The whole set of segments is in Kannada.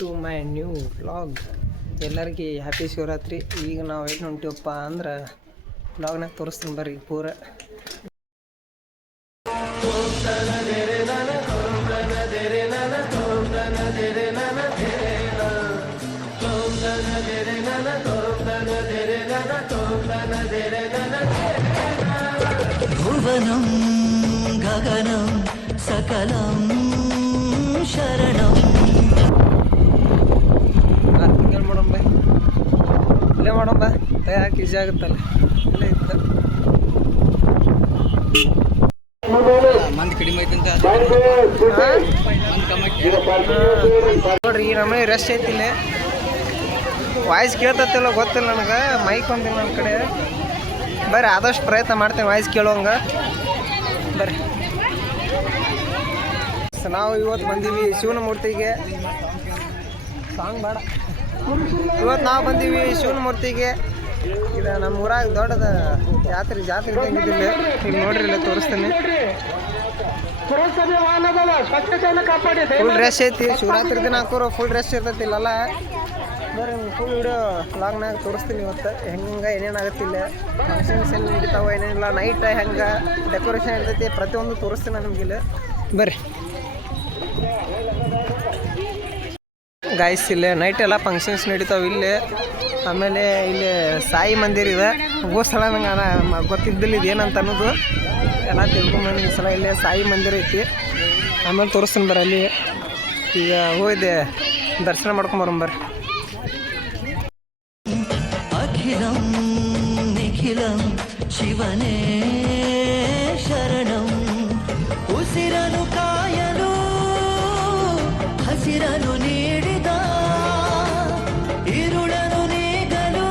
To my new vlog. ಎಲ್ಲರಿಗೆ ಹ್ಯಾಪಿ ಶಿವರಾತ್ರಿ. ಈಗ ನಾವು ಏನು ಹೊಂಟಿವಪ್ಪ ಅಂದ್ರೆ ವ್ಲಾಗ್ನಾಗ ತೋರಿಸ್ತೀನಿ ಬರ್ರಿ ಪೂರ. ಭುವನಂ ಗಗನಂ ಸಕಲಂ ಶರಣಂ. ಹಿಂಗೆ ಮಾಡೋಣ ಇಲ್ಲೇ ಮಾಡೋಣ ಯಾಕೆ ಈಜಿ ಆಗುತ್ತಲ್ಲ ಇಲ್ಲೇ ಇತ್ತು ಮಂದಿ ಕಡಿಮೆ ಐತಂತ ನೋಡ್ರಿ. ಈ ನಮ್ಮನೆ ರಶ್ ಐತಿಲ್ಲ, ವಾಯ್ಸ್ ಕೇಳ್ತತ್ತಿಲ್ಲ ಗೊತ್ತಿಲ್ಲ ನನಗೆ, ಮೈಕ್ ಒಂದಿಲ್ಲ ನನ್ನ ಕಡೆ. ಬರ್ರಿ ಆದಷ್ಟು ಪ್ರಯತ್ನ ಮಾಡ್ತೇನೆ ವಾಯ್ಸ್ ಕೇಳೋಂಗೆ ಬರ್ರಿ. ನಾವು ಇವತ್ತು ಬಂದೀವಿ ಶಿವನ ಮೂರ್ತಿಗೆ. ಸಾಂಗ್ ಬೇಡ. ಇವತ್ತು ನಾವು ಬಂದೀವಿ ಶಿವನ ಮೂರ್ತಿಗೆ. ಇದು ನಮ್ಮ ಊರಾಗ ದೊಡ್ಡದ ಜಾತ್ರೆ ಇದ್ದಂಗಿದ್ದಿಲ್ಲ. ಈಗ ನೋಡ್ರಿ ಇಲ್ಲ ತೋರಿಸ್ತೀನಿ. ಫುಲ್ ರೆಶ್ ಐತಿ. ಶಿವರಾತ್ರಿ ದಿನ ಹಾಕೋರು ಫುಲ್ ರೆಶ್ ಇರ್ತೈತಿ ಇಲ್ಲೆಲ್ಲ. ಬರ್ರಿ ಫುಲ್ ವಿಡಿಯೋ ವ್ಲಾಗ್ನಾಗ ತೋರಿಸ್ತೀನಿ ಇವತ್ತು ಹೆಂಗೆ ಏನೇನಾಗತ್ತಿಲ್ಲ, ಫಂಕ್ಷನ್ಸ್ ಏನು ನಡೀತಾವ ಏನೇನಿಲ್ಲ, ನೈಟ್ ಹೆಂಗೆ ಡೆಕೋರೇಷನ್ ಇರ್ತೈತಿ ಪ್ರತಿಯೊಂದು ತೋರಿಸ್ತೀನಿ ನಾನು ನಿಮಗಿಲ್ಲ. ಬರ್ರಿ ಗಾಯ್ಸ್, ಇಲ್ಲೇ ನೈಟ್ ಎಲ್ಲ ಫಂಕ್ಷನ್ಸ್ ನಡೀತಾವೆ ಇಲ್ಲಿ. ಆಮೇಲೆ ಇಲ್ಲಿ ಸಾಯಿ ಮಂದಿರ ಇದೆ. ಹೋಗೋ ಸಲ ನಂಗೆ ಗೊತ್ತಿದ್ದಿಲ್ಲ ಇದು ಏನಂತ ಅನ್ನೋದು, ಎಲ್ಲ ತಿಳ್ಕೊಂಬಂದು ಈ ಸಲ ಇಲ್ಲೇ ಸಾಯಿ ಮಂದಿರ ಐತಿ. ಆಮೇಲೆ ತೋರಿಸ್ತೀನಿ ಬರ್ರಿ. ಅಲ್ಲಿ ಈಗ ಹೋಗಿದೆ ದರ್ಶನ ಮಾಡ್ಕೊಂಬರ್ರಿ. ಅಖಿಲಂ ನಿಖಿಲಂ ಶಿವನೇ ಶರಣಂ. ಉಸಿರನು ಕಾಯಲು ಹಸಿರನು ನೀಡಿದ, ಇರುಳನು ನೀಗಲು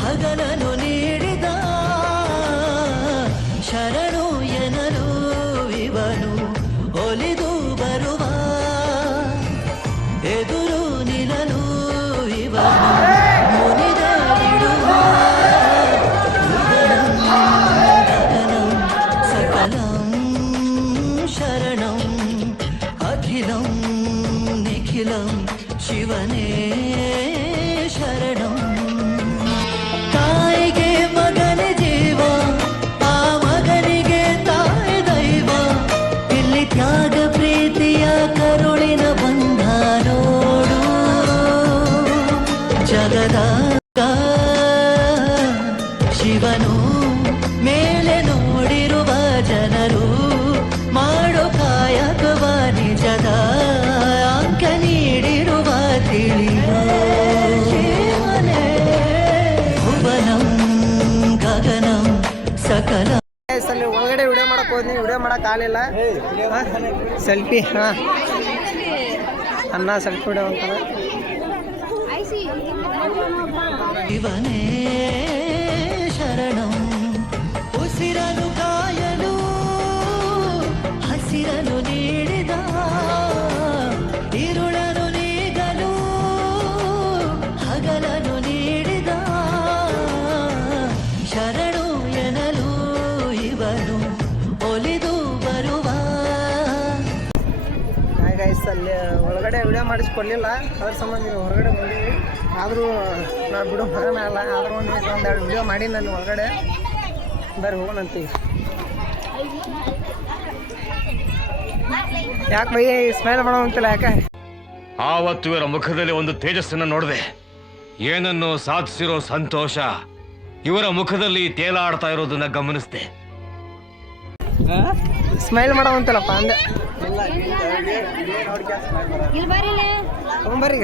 ಹಗಲನು ನೀಡಿದ, ಶರಣು ಎನಲು ಇವನು ಒಲಿದು ಬರುವ, ಎದುರು ನಿಲ್ಲಲು ಇವನು ಮುನಿದ ಬಿಡುವ. ಗಗನಂ ಸಕಲಂ ಶರಣಂ. ಅಖಿಲಂ ನಿಖಿಲಂ ಶಿವನೇ ಶರಣಂ. ತಾಯಿಗೆ ಮಗನ ಜೀವ, ಆ ಮಗನಿಗೆ ತಾಯಿ ದೈವ. ಇಲ್ಲಿ ತ್ಯಾಗ ಪ್ರೀತಿಯ ಕರುಳಿನ ಬಂಧ ನೋಡು. ಜಗದ ಶಿವನು ಮೇಲೆ ನೋಡಿರುವ ಜನರು ಮಾಡೋ ಕಾಯಕವ ನಿಜದ ಅಂಕ ನೀಡಿರುವ ತಿಳಿಯೋ ಶಿವನೇ. ಭುವನಂ ಗಗನಂ ಸಕಲ. ಅಲ್ಲಿ ಒಳಗಡೆ ವಿಡಿಯೋ ಮಾಡಕ್ಕೆ ಹೋದ್ನಿ, ವಿಡಿಯೋ ಮಾಡಕ್ಕೆ ಆಗಲಿಲ್ಲ. ಸೆಲ್ಫಿ ಅನ್ನ ಸೆಲ್ಫಿ ವಿಡಿಯೋ ಅಂತಾನೆ. ಶಿವನೇ ಶರಣಂ. ಉಸಿರನು ಕಾಯಲು ಹಸಿರನು ನೀಡಿದ, ಇರುಳನು ನೀಗಲು ಹಗಲನು ನೀಡಿದ, ಶರಣು ಎನಲು ಇವನು ಒಲಿದು ಬರುವ. ಗೈಸ್ ಅಲ್ಲಿ ಒಳಗಡೆ ವಿಡಿಯೋ ಮಾಡಿಸ್ಕೊಡ್ಲಿಲ್ಲ, ಅದ್ರ ಸಂಬಂಧ ಹೊರಗಡೆ ಬಂದೀವಿ. ಆದರೂ ನಾನು ಬಿಡೋ ಮಗನ ಅಲ್ಲ, ಆದರೂ ಒಂದೆರಡು ವಿಡಿಯೋ ಮಾಡಿ ನಾನು ಒಳಗಡೆ. ಬರ್ರಿ ಹೋಗೋಣಂತೀವಿ. ಯಾಕೆ ಬೈ ಸ್ಮೈಲ್ ಮಾಡೋ ಅಂತಿಲ್ಲ ಯಾಕೆ? ಆವತ್ತು ಇವರ ಮುಖದಲ್ಲಿ ಒಂದು ತೇಜಸ್ಸನ್ನು ನೋಡಿದೆ. ಏನನ್ನು ಸಾಧಿಸಿರೋ ಸಂತೋಷ ಇವರ ಮುಖದಲ್ಲಿ ತೇಲಾಡ್ತಾ ಇರೋದನ್ನ ಗಮನಿಸಿದೆ. ಸ್ಮೈಲ್ ಮಾಡೋ ಅಂತಿಲ್ಲಪ್ಪ ಅಂದೆ. ಬರ್ರಿ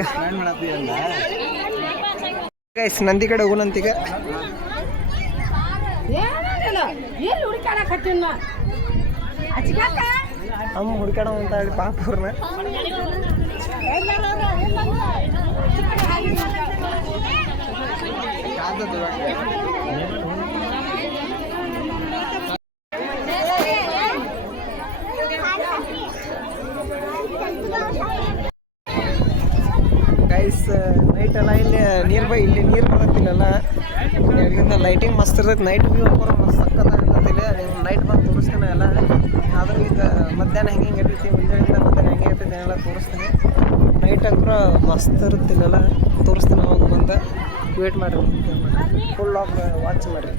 ಗೈಸ್ ನಂದಿ ಕಡೆ ಹೋಗೋಣಂತೀಗ. ಅಮ್ಮ ಹುಡುಕಾಡ ಅಂತ ಹೇಳಿ ಪಾಪ ಅವ್ರನ್ನ. ಗೈಸ್ ನೈಟ್ ಎಲ್ಲ ಇಲ್ಲಿ ನೀರು ಬರತ್ತಿಲ್ಲ. ಇಲ್ಲಿಂದ ಲೈಟಿಂಗ್ ಮಸ್ತ್ ಇರ್ತೈತೆ. ನೈಟ್ ವ್ಯೂ ಕೂಡ ಮಸ್ತ್ ಸಕ್ಕತ್ತಾಗಿರ್ತೈತಿ. ನೈಟ್ ಬಂದು ತೋರಿಸ್ತೀನಿ ಎಲ್ಲ. ಆದ್ರೆ ಈಗ ಮಧ್ಯಾಹ್ನ ಹೆಂಗೆ ಇರ್ತೈತಿ, ಮುಂಜಾನೆಯಿಂದ ಮಧ್ಯಾಹ್ನ ಹೆಂಗೆ ಇರ್ತೈತಿ ಎಲ್ಲ ತೋರಿಸ್ತೀನಿ. ನೈಟ್ ಅಂಕ್ರ ಮಸ್ತ್ ಇರುತ್ತಿಲ್ಲ ತೋರಿಸ್ತೀನಿ ಅವಾಗ ಬಂದ ವೇಟ್ ಮಾಡಿರಿ ಫುಲ್ ಆಫ್ ವಾಚ್ ಮಾಡಿರಿ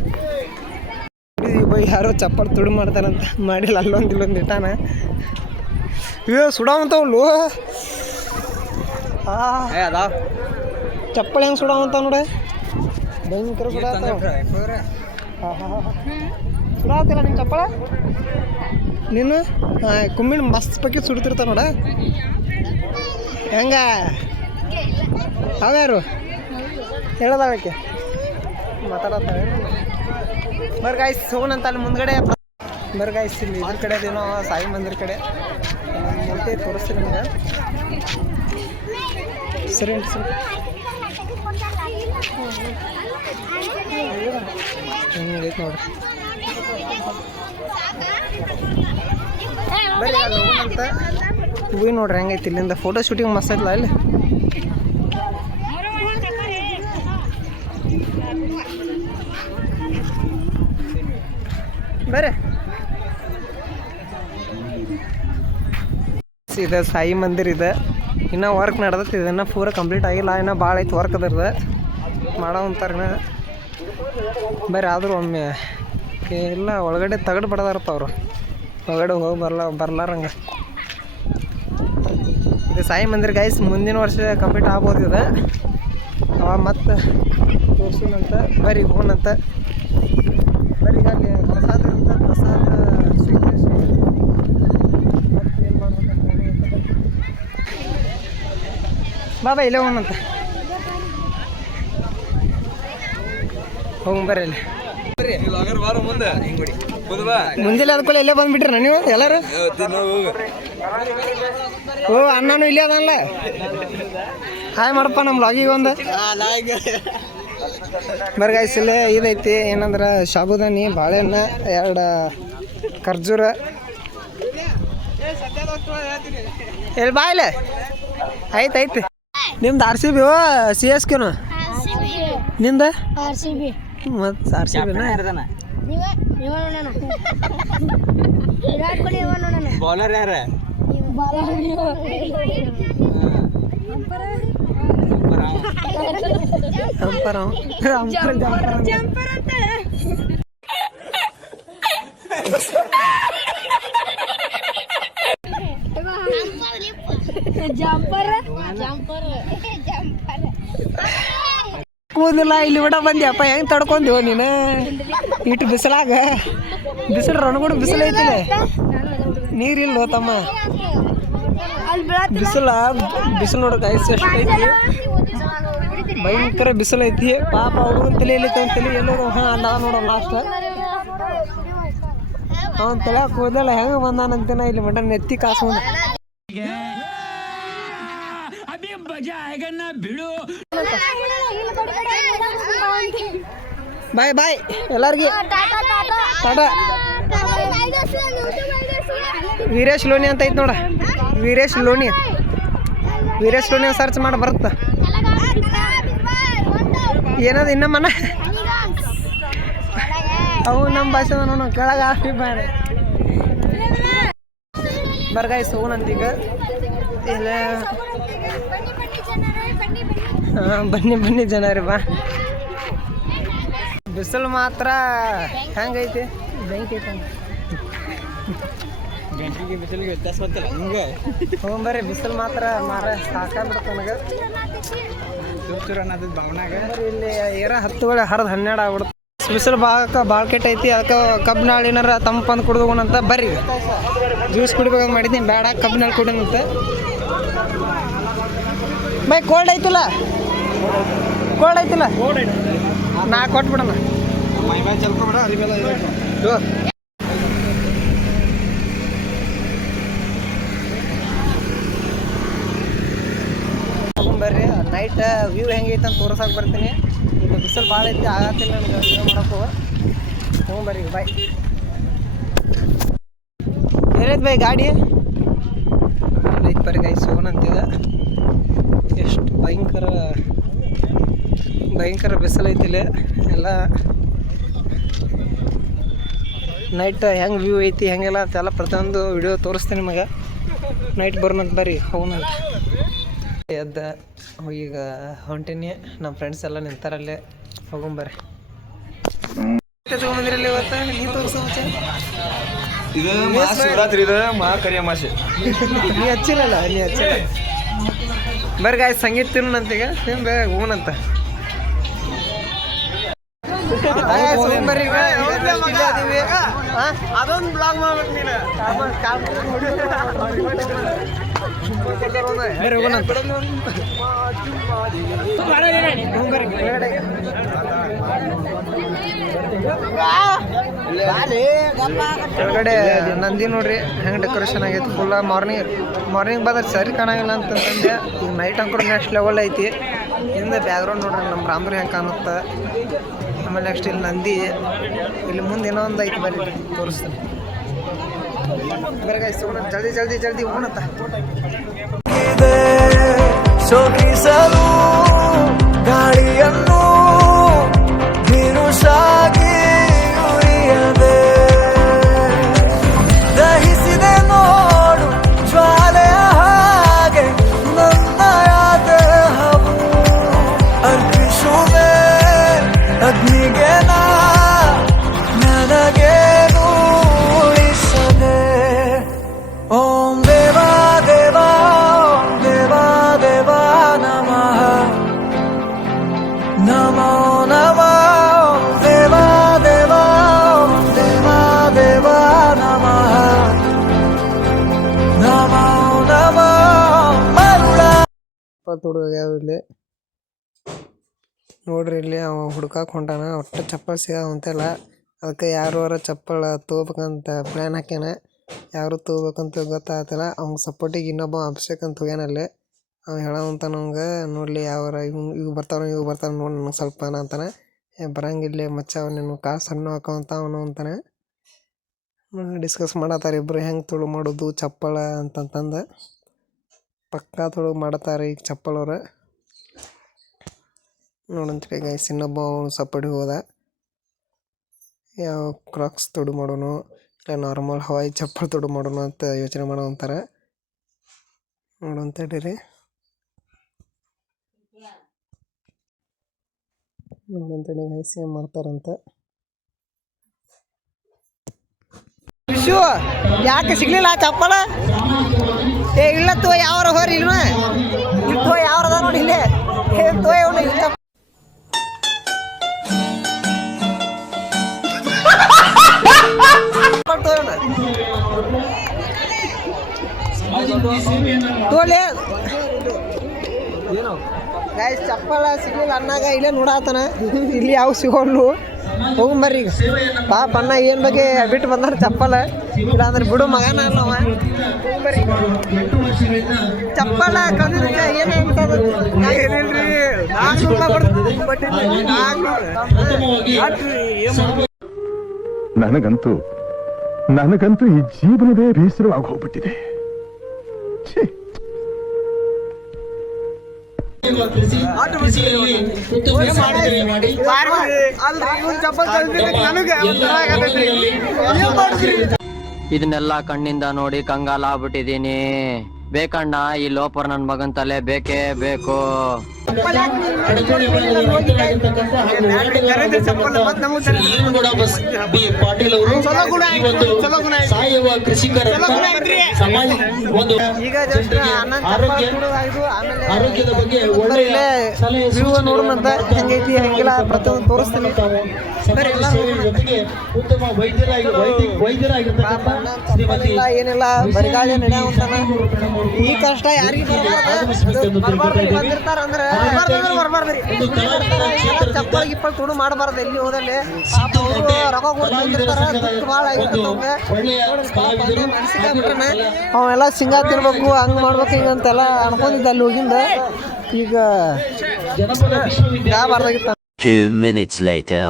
ಬೈ ಯಾರೋ ಚಪ್ಪಲ್ ತುಡು ಮಾಡ್ತಾರಂತ ಮಾಡಿಲ್ಲ ಅಲ್ಲೊಂದು ಇಲ್ಲೊಂದು ಇಟ್ಟಾನ ಸುಡಾವಂತವಲ್ಲು ಚಪ್ಪಲ್ ಹೆಂಗೆ ಸುಡಾವಂತ ನೋಡ ಭಯಂಕರ ಸುಡಾತಾವ ಸುಡಾತಿಲ್ಲ ನಿಮ್ಮ ಚಪ್ಪಳ ನೀನು ಕುಮ್ಮಿನ ಮಸ್ತ್ ಪಕ್ಕಿ ಸುಡ್ತಿರ್ತಾವ ನೋಡ ಹೆಂಗ ಅವ್ಯಾರು ಹೇಳೋದಕ್ಕೆ ಮಾತಾಡತ್ತಾವೆ ಬರ್ಗಾಯ್ಸ್ ಹೋಗೋಣಂತ ಅಲ್ಲಿ ಮುಂದ್ಗಡೆ ಬರ್ಗಾಯ್ಸ್ ಇಲ್ಲಿ ಇದ್ರ ಕಡೆ ಅದೇನೋ ಸಾಯಿ ಮಂದಿರ ಕಡೆ ಮೂರ್ತಿ ತೋರಿಸ್ತೀನಿ ನಿಮ್ಗೆ ಸರಿ ಹಿಂಗೈತೆ ನೋಡ್ರಿ ಬರ್ರಿ ಅಲ್ಲಿ ಹೋಗೋಣಂತ ಹೂವಿ ನೋಡ್ರಿ ಹೆಂಗೈತಿ ಇಲ್ಲಿಂದ ಫೋಟೋ ಶೂಟಿಂಗ್ ಮಸ್ತ್ ಐತಲ್ಲ ಇಲ್ಲಿ ಬೇರೆ ಇದೆ ಸಾಯಿ ಮಂದಿರ ಇದೆ ಇನ್ನೂ ವರ್ಕ್ ನಡೆದತ್ತೆ ಇದನ್ನು ಪೂರ ಕಂಪ್ಲೀಟ್ ಆಗಿಲ್ಲ ಇನ್ನೂ ಭಾಳ ಐತೆ ವರ್ಕ್ ಅದ್ರದ್ದು ಮಾಡೋ ಅಂತಾರ ಬೇರೆ ಆದರೂ ಒಮ್ಮೆ ಎಲ್ಲ ಒಳಗಡೆ ತಗಡು ಬಡದಾರಪ್ಪ ಅವರು ಒಳಗಡೆ ಹೋಗಿ ಬರ್ಲಾರಂಗೆ ಇದು ಸಾಯಿ ಮಂದಿರ ಗೈಸ್ ಮುಂದಿನ ವರ್ಷ ಕಂಪ್ಲೀಟ್ ಆಗ್ಬೋದು ಇದೆ ಅವ ಮತ್ತೆ ತೋರ್ಸೋಣಂತ ಬರೀ ಹೋಗೋಣಂತ ಬರೀ ಅಲ್ಲಿ ಪ್ರಸಾದ ಇರುತ್ತೆ ಪ್ರಸಾದ ಸ್ವೀಕರಿಸಿ ಮತ್ತೆ ಏನು ಮಾಡ್ಬೇಕಂತ ಬಾಬಾ ಇಲ್ಲೇ ಹೋಗೋಣಂತ ಹೋಗಿ ಬರ್ರಿ ಅಲ್ಲಿ ಮುಂಜಾನೆ ಅದಕ್ಕೂ ಇಲ್ಲೇ ಬಂದ್ಬಿಟ್ರಿ ನೀವು ಎಲ್ಲರೂ ಓ ಅಣ್ಣನು ಇಲ್ಲೇ ಅದಲ್ಲ ಹಾಯ್ ಮಾಡಪ್ಪ ನಮ್ಮ ಲಾಗಿಗೆ ಒಂದು ಬರ್ಗಾಯ್ಸ್ ಇಲ್ಲೇ ಇದೈತಿ ಏನಂದ್ರೆ ಸಾಬುದಾನಿ ಬಾಳೆಹಣ್ಣು 2 ಖರ್ಜೂರ ಎಲ್ಲಿ ಬಾಯಿಲೆ ಐತಿ ನಿಮ್ದು RCB CSKನು ನಿಂದ ಮತ್ತು RCBನ ಬೌಲರ್ ಯಾರ ಕೂದಿಲ್ಲ ಇಲ್ಲಿ ಬಿಡ ಬಂದ್ಯಪ್ಪ ಹೆಂಗೆ ತಡ್ಕೊಂದಿವ ನೀನು ಇಟ್ಟು ಬಿಸಿಲಾಗ ಬಿಸಿಲು ರಣಗುಡು ಬಿಸಿಲು ಐತಿಲ್ಲ ನೀರಿಲ್ಲ ತಮ್ಮ ಬಿಸಿಲು ನೋಡಕ್ಕೆ ಐಸ್ ಎಷ್ಟು ಐತಿ ಭಯಂಕರ ಬಿಸಿಲು ಐತಿ ಪಾಪ ಹುಡುಗನ ತಲೆಯಲ್ಲಿ ತಲೆ ಎಲ್ಲೋ ಅಲ್ಲ ನೋಡೋ ಲಾಸ್ಟ್ ಅವನ ತಲೆ ಕೂದಲ್ಲ ಹೆಂಗೆ ಬಂದಾನಂತೇನ ಇಲ್ಲಿ ಮಟ ನೆತ್ತಿ ಕಾಸ್ಕೊಂಡು ಬಾಯ್ ಬಾಯ್ ಎಲ್ಲರಿಗೆ ಟಾಟಾ ವೀರೇಶ್ ಲೋಣಿ ಅಂತ ಐತೆ ನೋಡ ವೀರೇಶ್ ಲೋಣಿ ಸರ್ಚ್ ಮಾಡಿ ಬರುತ್ತ ಏನದು ಇನ್ನಮ್ಮನ ಅವು ನಮ್ಮ ಭಾಷೆ ನೋಡು ಕೆಳಗ ಬರ್ಗಾಯ್ಸ್ ಹೋಗೋಣಂತ ಈಗ ಇಲ್ಲ ಬನ್ನಿ ಜನರಿ ಬಾ ಬಿಸಿಲು ಮಾತ್ರ ಹೆಂಗೈತಿ ಬೆಂಕಿ ಐತೆ ಬಿಸಿಲಿಗೆ ವ್ಯತ್ಯಾಸ ಗೊತ್ತಿಲ್ಲ ನಿಮ್ಗೆ ಹೋಗ್ಬರ್ರಿ ಬಿಸಿಲು ಮಾತ್ರ ಮಾರ ಸಾಕಾಗ್ಬಿಡುತ್ತೆ ನನಗೆ ಚೂರು ಅನ್ನೋದು ಭಾವನಾಗ ಇಲ್ಲಿ ಏರ 10 ವೇಳೆ 12 ಆಗ್ಬಿಡುತ್ತೆ ಬಿಸಿಲು ಭಾಳ ಕೆಟ್ಟೈತಿ ಅದಕ್ಕೆ ಕಬ್ಬಿನಾಳು ಏನಾರ ತಂಪಂದು ಕುಡ್ದೋಗೋಣಂತ ಬರ್ರಿ ಜ್ಯೂಸ್ ಕುಡಿಬೇಕಂತ ಮಾಡಿದ್ದೀನಿ ಬೇಡ ಕಬ್ಬಿನಾಳು ಕುಡಿನಂತ ಬೈ ಕೋಲ್ಡ್ ಐತಿಲ್ಲ ನಾ ಕೊಟ್ಬಿಡೋಣ ಬರ್ರಿ ನೈಟ್ ವ್ಯೂ ಹೆಂಗೈತೆ ಅಂತ ತೋರ್ಸಕ್ಕೆ ಬರ್ತೀನಿ ಈಗ ಬಿಸಿಲು ಭಾಳ ಐತಿ ಆಗತ್ತಿಲ್ಲ ನನಗೆ ವ್ಯೂ ಮಾಡಕ್ಕೂ ಹೋಗ್ಬರ್ರಿ ಬಾಯ್ ಏನೈತೆ ಬೈ ಗಾಡಿ ಐತೆ ಬರ್ರಿ ಗೈಸ್ ಹೋಗೋಣಂತೀಗ ಎಷ್ಟು ಭಯಂಕರ ಬಿಸಿಲು ಐತಿಲ್ಲ ಎಲ್ಲ ನೈಟ್ ಹೆಂಗೆ ವ್ಯೂ ಐತಿ ಹೆಂಗೆಲ್ಲ ಅಂತೆಲ್ಲ ಪ್ರತಿಯೊಂದು ವಿಡಿಯೋ ತೋರಿಸ್ತೀನಿ ನಿಮಗೆ ನೈಟ್ ಬರೋಣಂತ ಬರ್ರಿ ಹೋಗೋಣಂತ ಎದ್ದ ಈಗ ಹೊಂಟಿನಿ. ನಮ್ಮ ಫ್ರೆಂಡ್ಸ್ ಎಲ್ಲ ನಿಂತಾರಲ್ಲೇ, ಹೋಗೊಂಬರ್ರಿ. ತಗೊಂಬಂದಿರಲ್ಲಿ ಇವತ್ತು ನೀವು ತೋರಿಸೋ ಮುಂಚೆ ಇದು ಮಹಾಶಿವರಾತ್ರಿ, ಇದು ಮಹಾಕರಿಯ ಮಾಸೆ. ನೀ ಹಚ್ಚಿಲ್ಲಲ್ಲ, ನೀ ಹಚ್ಚಿಲ್ಲ. ಬರ್ರಿ ಗಾಯ ಸಂಗೀತ ತಿನ್ನಂತೀಗ ತಿಂದ ಹೋಗೋಣಂತ. ಬರ್ರಿ ಅದೊಂದು ಬ್ಲಾಗ್ ಮಾಡ್ಬೇಕು ನೀನು. ಕೆಳಗಡೆ ನಂದಿ ನೋಡ್ರಿ ಹೆಂಗೆ ಡೆಕೋರೇಷನ್ ಆಗೈತಿ. ಫುಲ್ಲ ಮಾರ್ನಿಂಗ್ ಬಂದ್ರೆ ಸರಿ ಕಾಣಂಗಿಲ್ಲ ಅಂತಂದೆ. ಈಗ ನೈಟ್ ಅಂಕರ್ ನೆಕ್ಸ್ಟ್ ಲೆವೆಲ್ ಐತಿ. ಹಿಂದೆ ಬ್ಯಾಕ್ಗ್ರೌಂಡ್ ನೋಡ್ರಿ ನಮ್ಮ ರಾಮ್ರಿ ಹೆಂಗೆ ಕಾಣುತ್ತೆ. ಆಮೇಲೆ ನೆಕ್ಸ್ಟ್ ಇಲ್ಲಿ ನಂದಿ, ಇಲ್ಲಿ ಮುಂದೆ ಏನೋ ಒಂದು ಐತಿ, ಬರ್ರಿ ತೋರಿಸ್ತೀನಿ. ಬರ್ಗಾಯ್ ಜಲ್ದಿ ಜಲ್ದಿ ಜಲ್ದಿ ಹೋಗೋಣಂತ. ಶೋಕಿಸಲು ಗಾಳಿಯನ್ನು ಬಿರುಸಾಗಿ ಉರಿಯದೆ ದಹಿಸಿದೆ ನೋಡು ಜ್ವಾಲೆಯ ಹಾಗೆ ನನ್ನ ದೇಹವು. ಅರ್ಪಿಸುವೆ ಅಗ್ನಿಗೆ ನನಗೇನು ಉಳಿಸದೆ. ಓಂ ದೇವಾ ದೇವಾ ದೇವಾ ದೇವಾ ನಮಃ ನಮೋ ನಮಃ. ದೇವಾ ದೇವಾ ದೇವಾ ದೇವಾ ನಮಃ ನಮೋ ನಮಃ. ಮರುಳ ಹುಡುಗ ಇಲ್ಲಿ ನೋಡ್ರಿ, ಇಲ್ಲಿ ಅವ ಹುಡ್ಕಾಕ್ ಹೊಂಟಾನ. ಒಟ್ಟು ಚಪ್ಪಲ್ ಸಿಗವಂತೆಲ್ಲ. ಅದಕ್ಕೆ ಯಾರು ಚಪ್ಪಲ್ ತೊಗೋಬೇಕಂತ ಪ್ಲ್ಯಾನ್ ಹಾಕ್ಯಾನ. ಯಾರು ತೊಗೋಬೇಕಂತ ಗೊತ್ತಾಗ್ತಿಲ್ಲ. ಅವ್ಗೆ ಸಪೋರ್ಟಿಗೆ ಇನ್ನೊಬ್ಬ ಅಭಿಷೇಕ್ ಅಂತ ಹೋಗ್ಯಾನಲ್ಲಿ. ಅವ್ನು ಹೇಳೋವಂತ ನಮ್ಗೆ ನೋಡಲಿ ಯಾವಾರ ಇವು ಬರ್ತಾವ ನೋಡಿ ನನಗೆ ಸ್ವಲ್ಪ ಅಂತಾನೆ. ಬರಂಗಿಲ್ಲ ಮಚ್ಚ, ಅವನೇನು ಕಾಸು ಸಣ್ಣ ಹಾಕೋಂತ ಅವನು ಅಂತಾನೆ. ಡಿಸ್ಕಸ್ ಮಾಡತ್ತಾರೆ ಇಬ್ಬರು ಹೆಂಗೆ ತುಳು ಮಾಡೋದು ಚಪ್ಪಳ ಅಂತಂತಂದು. ಪಕ್ಕಾ ತುಳು ಮಾಡತ್ತಾರೆ ಈಗ ಚಪ್ಪಲ್ ಅವ್ರು ನೋಡಂತ. ಗೈಸ್ ಇನ್ನೊಬ್ಬ ಅವನು ಸಪೋರ್ಟಿಗೆ ಹೋದ. ಯಾವ ಕ್ರಾಕ್ಸ್ ತೊಡು ಮಾಡೋನು ಇಲ್ಲ ನಾರ್ಮಲ್ ಹವಾಯಿ ಚಪ್ಪಲ್ ತೊಡು ಮಾಡೋನು ಅಂತ ಯೋಚನೆ ಮಾಡೋ ಅಂತಾರೆ. ನೋಡಂತ ಹೇಳಿರಿ, ನೋಡಂತೇಳಿ ಗೈಸ್ ಏನು ಮಾಡ್ತಾರಂತ. ವಿಶು ಯಾಕೆ ಸಿಗ್ಲಿಲ್ಲ ಚಪ್ಪಲ? ಏ ಇಲ್ಲ ತೋ ಯಾವ್ರ ಹೋರಿ ಇಲ್ವ ತೋ ಯಾವ್ರದ ನೋಡಿ ಇಲ್ಲೇ ತೋ ಚಪ್ಪ ತೋಲೆ ಗಾಯ್ಸ್ ಚಪ್ಪಲ ಸಿಗ್ಲಿಲ್ಲ ಅನ್ನಾಗ ಇಲ್ಲೇ ನೋಡಾತನ. ಇಲ್ಲಿ ಯಾವ ಸಿಗೋಲ್ಲು. ಹೋಗಂಬರ್ರಿ ಈಗ ಪಾಪ ಅಣ್ಣ ಏನು ಬಗ್ಗೆ ಬಿಟ್ಟು ಬಂದಾರ ಚಪ್ಪಲ. ಇಲ್ಲ ಅಂದ್ರೆ ಬಿಡು ಮಗನ ಅಲ್ಲವ. ಹೋಗಂಬರ್ರಿ ಚಪ್ಪಲ ಕಲಿದಕ್ಕೆ ನನಗಂತೂ ಈ ಜೀವನವೇ ಬೇಸರವಾಗಿ ಹೋಗ್ಬಿಟ್ಟಿದೆ. ಇದನ್ನೆಲ್ಲ ಕಣ್ಣಿಂದ ನೋಡಿ ಕಂಗಾಲ ಆಗ್ಬಿಟ್ಟಿದೀನಿ. ಬೇಕಣ್ಣ ಈ ಲೋಪರ್ ನನ್ ಮಗನ್ ತಲೆ ಬೇಕೇ ಬೇಕು. ಸಾವಯವ ಕೃಷಿಕರ ಆರೋಗ್ಯದ ಬಗ್ಗೆ ಒಳ್ಳೆಯ ನೋಡೋಣಂತ ಹೆಂಗೈತಿ ಹೆಂಗಿಲ್ಲ ಪ್ರತಿಯೊಂದು ತೋರಿಸ್ತೀನಿ. ಉತ್ತಮ ವೈದ್ಯರಾಗಿರ್ತಕ್ಕಂಥ ಏನಿಲ್ಲ ಬರಿಗಾಳಿ ನಡೆಯುವಂತಾನ. ಈ ಕಷ್ಟ ಯಾರಿಗೆ ಬಂದಿರ್ತಾರ ಅಂದ್ರೆ ಚಪ್ಪಲ್ ಗಿಪ್ಪಲ್ ತುಡು ಮಾಡಬಾರ್ದು. ಎಲ್ಲಿ ಹೋದಲ್ಲಿ ರೊಕ್ಕ ಕೊಡ್ತಿರ್ತಾರ. ಭಾಳ ಅವೆಲ್ಲ ಸಿಂಗಾ ತಿನ್ಬೇಕು ಹಂಗ್ ಮಾಡ್ಬೇಕು ಹಿಂಗಂತೆಲ್ಲ ಅನ್ಕೊಂಡಿದ್ದ ಅಲ್ಲಿ ಹೋಗಿಂದ. ಈಗ ಯಾವಾರ್ದಾಗಿತ್ತ 2 minutes later.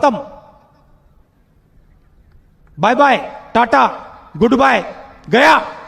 खत्म. Bye bye, tata, goodbye, गया.